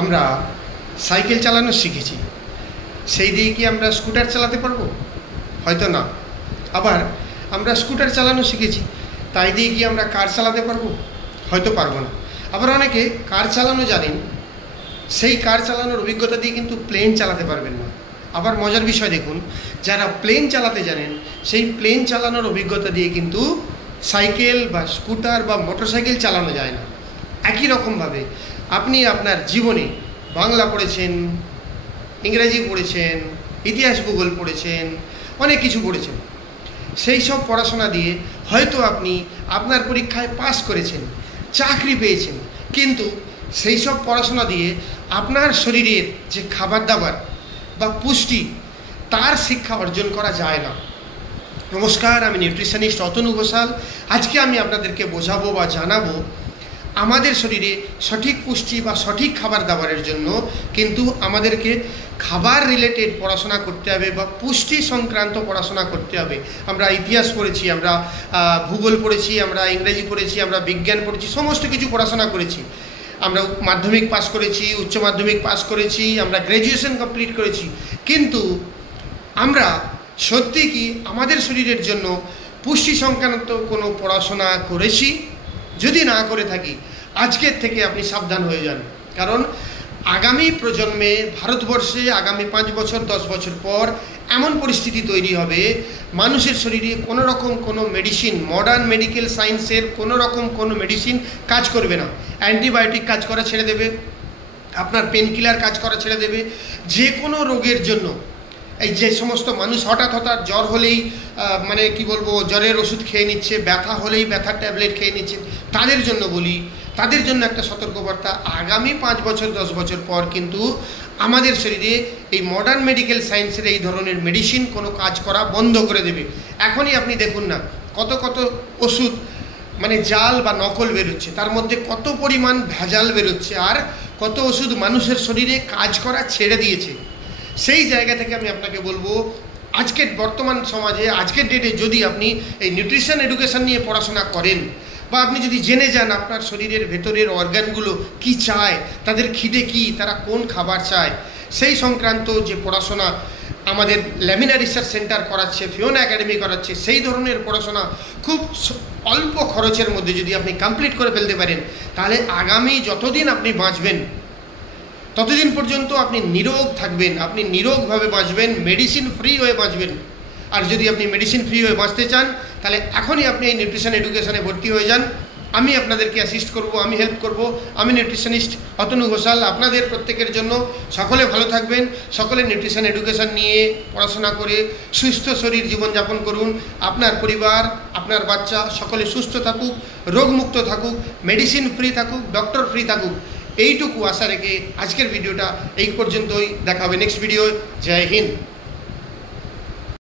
আমরা সাইকেল চালানো শিখেছি, সেই দিয়ে কি আমরা স্কুটার চালাতে পারবো? হয়তো না। আবার আমরা স্কুটার চালানো শিখেছি, তাই দিয়ে কি আমরা কার চালাতে পারবো? হয়তো পারবো না। আবার অনেকে কার চালানো জানেন, সেই কার চালানোর অভিজ্ঞতা দিয়ে কিন্তু প্লেন চালাতে পারবেন না। আবার মজার বিষয় দেখুন, যারা প্লেন চালাতে জানেন সেই প্লেন চালানোর অভিজ্ঞতা দিয়ে কিন্তু সাইকেল বা স্কুটার বা মোটরসাইকেল চালানো যায় না। একই রকমভাবে আপনি আপনার জীবনে বাংলা পড়েছেন, ইংরেজি পড়েছেন, ইতিহাস ভূগোল পড়েছেন, অনেক কিছু পড়েছেন। সেই সব পড়াশোনা দিয়ে হয়তো আপনি আপনার পরীক্ষায় পাস করেছেন, চাকরি পেয়েছেন, কিন্তু সেই সব পড়াশোনা দিয়ে আপনার শরীরের যে খাবার দাবার বা পুষ্টি তার শিক্ষা অর্জন করা যায় না। নমস্কার, আমি নিউট্রিশনিস্ট অতনু ঘোষাল। আজকে আমি আপনাদেরকে বোঝাবো বা জানাবো আমাদের শরীরে সঠিক পুষ্টি বা সঠিক খাবার দাবারের জন্য কিন্তু আমাদেরকে খাবার রিলেটেড পড়াশোনা করতে হবে বা পুষ্টি সংক্রান্ত পড়াশোনা করতে হবে। আমরা ইতিহাস পড়েছি, আমরা ভূগোল পড়েছি, আমরা ইংরেজি পড়েছি, আমরা বিজ্ঞান পড়েছি, সমস্ত কিছু পড়াশোনা করেছি। আমরা মাধ্যমিক পাস করেছি, উচ্চ মাধ্যমিক পাস করেছি, আমরা গ্র্যাজুয়েশন কমপ্লিট করেছি, কিন্তু আমরা সত্যি কি আমাদের শরীরের জন্য পুষ্টি সংক্রান্ত কোনো পড়াশোনা করেছি? যদি না করে থাকি, আজকের থেকে আপনি সাবধান হয়ে যান। কারণ আগামী প্রজন্মে ভারতবর্ষে আগামী 5 বছর 10 বছর পর এমন পরিস্থিতি তৈরি হবে, মানুষের শরীরে কোনো রকম কোনো মেডিসিন, মডার্ন মেডিকেল সায়েন্সের কোনো রকম কোনো মেডিসিন কাজ করবে না। অ্যান্টিবায়োটিক কাজ করা ছেড়ে দেবে, আপনার পেনকিলার কাজ করা ছেড়ে দেবে। যে কোনো রোগের জন্য এই যে সমস্ত মানুষ হঠাৎ জ্বর হলেই মানে কি বলবো, জ্বরের ওষুধ খেয়ে নিচ্ছে, ব্যথা হলেই ব্যথার ট্যাবলেট খেয়ে নিচ্ছে, তাদের জন্য বলি, তাদের জন্য একটা সতর্কবার্তা। আগামী 5 বছর 10 বছর পর কিন্তু আমাদের শরীরে এই মডার্ন মেডিকেল সায়েন্সের এই ধরনের মেডিসিন কোনো কাজ করা বন্ধ করে দেবে। এখনই আপনি দেখুন না, কত কত ওষুধ মানে জাল বা নকল বেরোচ্ছে, তার মধ্যে কত পরিমাণ ভেজাল বেরোচ্ছে, আর কত ওষুধ মানুষের শরীরে কাজ করা ছেড়ে দিয়েছে। সেই জায়গা থেকে আমি আপনাকে বলবো, আজকের বর্তমান সমাজে, আজকের ডেটে যদি আপনি এই নিউট্রিশন এডুকেশন নিয়ে পড়াশোনা করেন বা আপনি যদি জেনে যান আপনার শরীরের ভেতরের অর্গানগুলো কি চায়, তাদের খিদে কি, তারা কোন খাবার চায়, সেই সংক্রান্ত যে পড়াশোনা আমাদের ল্যামিনা রিসার্চ সেন্টার করাচ্ছে, ফিওনা একাডেমি করাচ্ছে, সেই ধরনের পড়াশোনা খুব অল্প খরচের মধ্যে যদি আপনি কমপ্লিট করে ফেলতে পারেন, তাহলে আগামী যতদিন আপনি বাঁচবেন ততদিন পর্যন্ত আপনি নিরোগ থাকবেন, আপনি নিরোগভাবে বাঁচবেন, মেডিসিন ফ্রি হয়ে বাঁচবেন। আর যদি আপনি মেডিসিন ফ্রি হয়ে বাঁচতে চান, তাহলে এখনই আপনি এই নিউট্রিশন এডুকেশনে ভর্তি হয়ে যান। আমি আপনাদেরকে অ্যাসিস্ট করব, আমি হেল্প করব। আমি নিউট্রিশনিস্ট অতনু ঘোষাল, আপনাদের প্রত্যেকের জন্য। সকলে ভালো থাকবেন, সকলে নিউট্রিশন এডুকেশন নিয়ে পড়াশোনা করে সুস্থ শরীর জীবনযাপন করুন। আপনার পরিবার, আপনার বাচ্চা সকলে সুস্থ থাকুক, রোগমুক্ত থাকুক, মেডিসিন ফ্রি থাকুক, ডক্টর ফ্রি থাকুক, এইটুকু আশা রেখে আজকের ভিডিওটা এই পর্যন্তই। দেখা হবে নেক্সট ভিডিও। জয় হিন্দ।